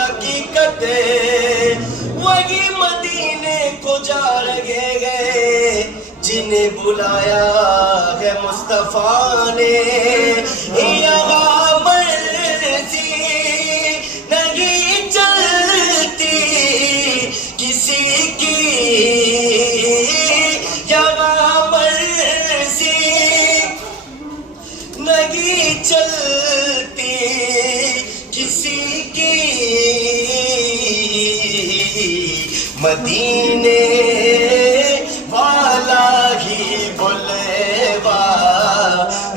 حقیقت وہی مدینے کو جا رہے گئے جنہیں بلایا ہے مصطفیٰ نے. یہاں مرضی نہیں چلتی کسی کی، یہاں مرضی نہیں چلتی کسی کی. مدینے والا ہی بلوا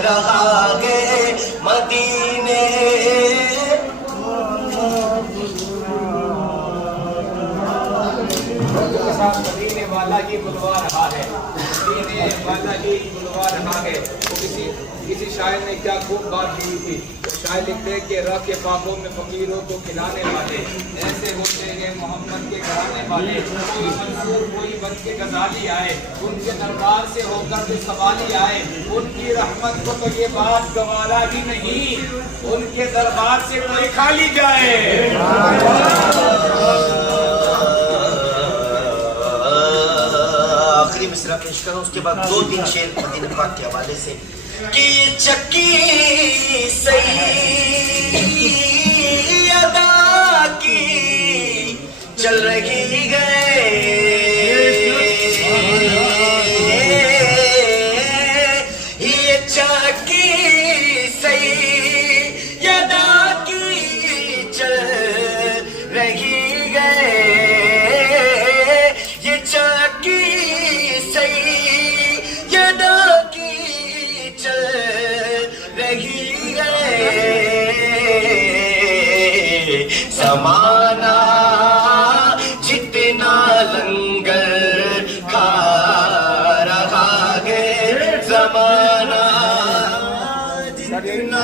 رہا ہے، مدینے مدینے والا ہی بلوا رہا ہے، مدینے والا ہی بلوا رہا ہے. کسی شاعر نے کیا خوب بات کی تھی. شاعر لکھتے ہیں کہ راہ کے پاکوں میں فقیروں کو کھلانے والے ایسے ہوتے ہیں محمد کے گھرانے والے. کوئی منصور کوئی بن کے غزالی آئے، ان کے دربار سے ہو کر جو سوالی آئے، ان کی رحمت کو تو یہ بات گوارا ہی نہیں، ان کے دربار سے کوئی خالی جائے. آخری مصرع پیش کروں، اس کے بعد 2-3 شعر مدینہ پاک کے حوالے سے. کہ چکی صحیح ادا کی چل رہی ہے، یہ چکی صحیح ادا کی چل رہی ہے، یہ چکی صحیح ادا کی چل رہی ہے. زمانہ جتنا لنگر کھا رہا ہے، زمانہ جتنا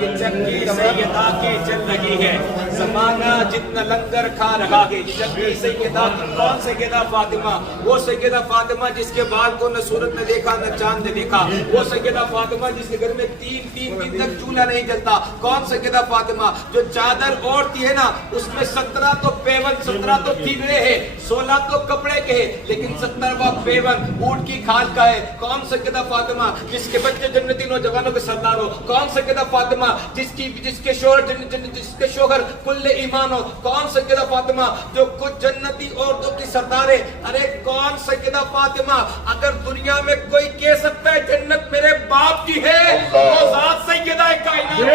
یہ چکی سیدہ کی چل رہی ہے، زمانہ جتنا لنگر کھا رہا ہے. یہ چکی سیدہ کون سیدہ فاطمہ؟ وہ سیدہ فاطمہ جس کے بال کو نہ سورج نے دیکھا نہ چاند نے دیکھا. وہ سیدہ فاطمہ جس کے گھر میں تین دن تک چولہا نہیں جلتا. کون سیدہ فاطمہ؟ جو چادر اوڑھتی ہے نا، اس میں 17 تو پیون، 17 تو تھیگڑے ہیں، 16 تو کپڑے کے ہیں، لیکن 17واں پیون اونٹ کی کھال کا ہے. کون سیدہ فاطمہ جس کے بچے جنتی نوجوانوں کے سردار ہو؟ کون سیدہ فاطمہ جس کے شوہر کل ایمان ہو؟ کون سیدہ فاطمہ جو کچھ جنتی عورتوں کی سردار ہے؟ ارے کون سیدہ فاطمہ؟ اگر دنیا میں کوئی کہہ سکتا ہے جنت میرے باپ کی ہے، وہ ذات سیدہ کائنات ہے.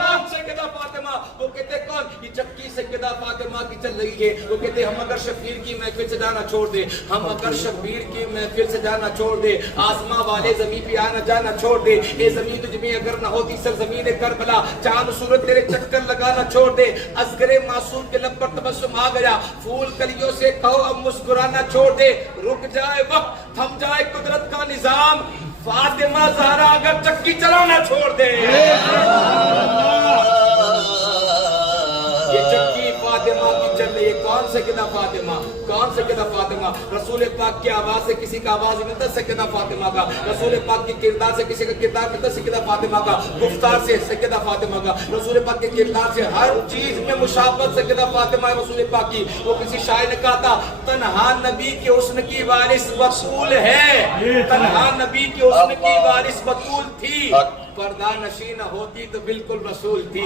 کون سیدہ فاطمہ؟ وہ کہتے کون؟ یہ چکی سیدہ فاطمہ کی چل رہی ہے. وہ کہتے ہم اگر شبیر کی محفل سے جانا چھوڑ دے، ہم اگر شبیر کی محفل سے جانا چھوڑ دے، آسماں والے زمین پہ آنا جانا چھوڑ دے، اے زمین تجھ میں اگر نہ ہوتی سرزمین کربلا، چاند سورج تیرے چکر لگانا چھوڑ دے، اصغر معصوم کے لب پر تبسم آ گیا، پھول کلیوں سے کہو اب مسکرانا چھوڑ دے، رک جائے وقت تھم جائے قدرت کا نظام، فاطمہ زہرا اگر چکی چلانا چھوڑ دے. یہ چکی فاطمہ کی چل رہی ہے. کون سیدہ فاطمہ؟ کون سیدہ فاطمہ؟ رسول پاک کی آواز سے کسی کا آواز ملتا سیدہ فاطمہ کا، رسول پاک کی کردار سے کسی کا کردار ملتا سیدہ فاطمہ کا، گفتار سے سیدہ فاطمہ کا، رسول پاک کے کردار سے ہر چیز میں مشابہت سیدہ فاطمہ ہے رسول پاک کی. وہ کسی شاعر نے کہا تھا تنہا نبی کے حسن کی وارث بطول ہے، تنہا نبی کے حسن کی وارث بطول تھی، پردہ نشین ہوتی تو بالکل رسول تھی.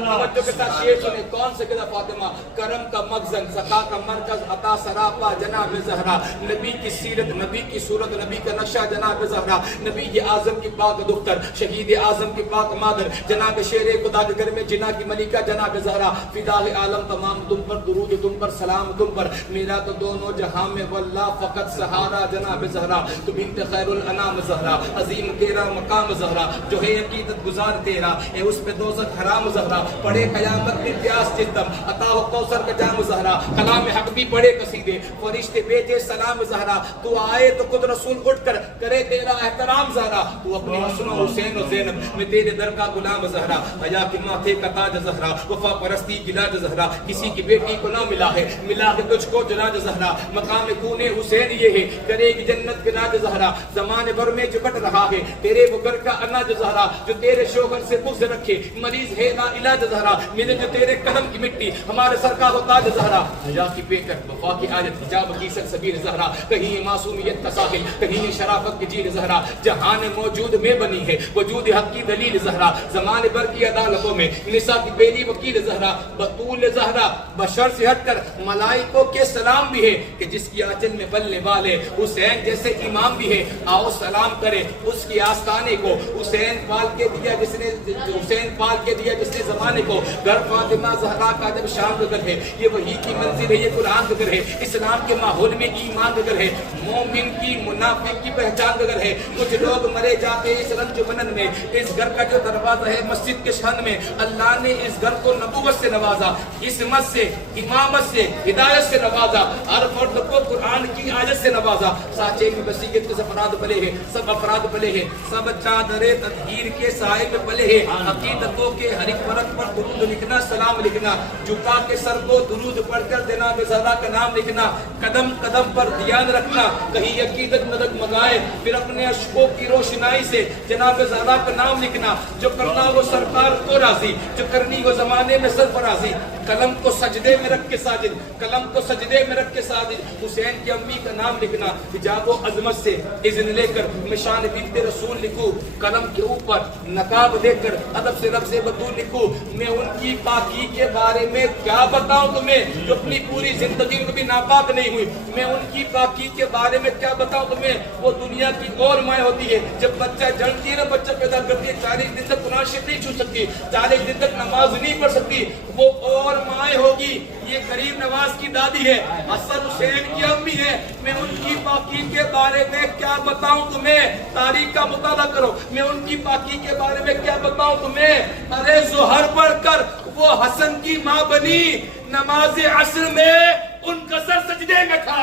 توجہ کے ساتھ شعر سنیں. کون سیدہ فاطمہ؟ کرم کا مخزن، سخا کا مرکز، عطا سراپا جناب زہرا، نبی کی سیرت، نبی کی صورت، نبی کا نقشہ جناب زہرا، نبی اعظم کی پاک دختر، شہید اعظم کی پاک مادر، جناب شیر خدا کے گھر میں جنا کی ملکہ جناب زہرا. فدا عالم تمام تم پر، درود تم پر، سلام تم پر، میرا تو دونوں جہاں میں واللہ فقط سہارا جناب زہرا. تو بنت خیر الانام زہرا، عظیم تیرا مقام زہرا، جو ہے عقیدت گزار تیرا، اے اس پہ دوزخ حرام زہرا. پڑھے قیامت میں پیاس جتم، عطا و کوثر کا جام زہرا، کلام حق بھی پڑھے قصیدے، فرشتے بیٹے سلام زہرا. تو آئے تو خود رسول اٹھ کر کرے تیرا احترام زہرا. تو اپنے حسن و حسین و زینب میں تیرے در کا غلام زہرا. حیا کے ماتھے کا تاج زہرا، وفا پرستی گلاج زہرا. کسی کی بیٹی کو نہ ملا ہے، ملا ہے تجھ کو جلاج زہرا. مقام کون حسین یہ ہے، کرے گی جنت کے راج زہرا. زمانے بھر میں جھپٹ رہا ہے تیرے وہ گھر کا اناج زہرا جو تیرے شوہر سے بغض رکھے، مریض ہے لا علاج زہرا، ملے جو تیرے قدم کی مٹی ہمارے سرکار و تاج زہرا، حیا کی پیکر وفا کی عادت حجاب کی سلسبیل زہرا، کہیں معصومیت کا ساحل کہیں شرافت کی جھیل زہرا، جہان موجود میں بنی ہے وجود حق کی دلیل زہرا، زمان بھر کی عدالتوں میں نساء کی پہلی وکیل زہرا، بطول زہرا بشر سے ہٹ کر ملائکوں کے سلام بھی ہے کہ جس کی آنچل میں بلنے والے حسین جیسے امام بھی ہے، آؤ سلام کرے اس کی آستانے کو، حسین پال کے دیا جس نے زمانے کو، گھر فاطمہ زہرا کا جب شام کا گھر ہے، یہ وحی کی منزل ہے، یہ قرآن کا گھر ہے، اسلام کے ماحول میں ایمان کا گھر ہے، مومن کی منافق کی پہچان کا گھر ہے، کچھ لوگ مرے جاتے اس رنج بنن میں، اس گھر کا جو دروازہ ہے مسجد کے شان میں، اللہ نے اس گھر کو نبوت سے نوازا، عصمت سے، امامت سے، ہدایت سے نوازا، ہر فرد کو قرآن کی آیت سے نوازا، سانچے کی بصیرت کے افراد پلے ہیں، سب افراد پلے ہیں، سب چادر تطہیر کے سائے میں پلے ہیں، عقیدتوں کے ہر ایک فرق پر درود لکھنا، سلام لکھنا، جھکا کے سر کو درود پڑھ کر جناب زہرا کا نام لکھنا، قدم قدم پر دھیان رکھنا، کہیں عقیدت نہ ڈگمگائے، پھر اپنے اشکوں کی روشنائی سے جناب زہرا کا نام لکھنا، جو کرنا وہ سرکار کو راضی، جو کرنی وہ زمانے میں سرفرازی، قلم کو سجدے میں رکھ کے ساجد، قلم کو سجدے میں رکھ کے ساجد، حسین کی امی کا نام لکھنا، حجاب و عظمت سے اذن لے کر میں شان بنت رسول لکھوں، قلم کے اوپر نقاب دے کر ادب سے رب سے بطول لکھوں، میں ان کی پاکی کے بارے میں کیا بتاؤں تمہیں جو اپنی پوری زندگی میں بھی ناپاک نہیں ہوئی، میں ان کی پاکی کے بارے میں کیا بتاؤں تمہیں، وہ دنیا کی اور مائیں ہوتی ہے، جب بچہ جنتی ہے نا بچہ پیدا کرتی ہے 40 دن تک قرآن شریف نہیں چھو سکتی، 40 دن تک نماز نہیں پڑھ سکتی، وہ اور مائیں ہوگی، یہ غریب نواز کی دادی ہے، حسن حسین کی امی ہے، میں ان کی پاکی کے بارے میں کیا بتاؤں تمہیں، تاریخ کا مطالعہ کرو، میں ان کی پاکی کے بارے میں کیا بتاؤں تمہیں، ارے ظہر پڑھ کر وہ حسن کی ماں بنی، نماز عصر میں ان کا سر سجدے میں تھا،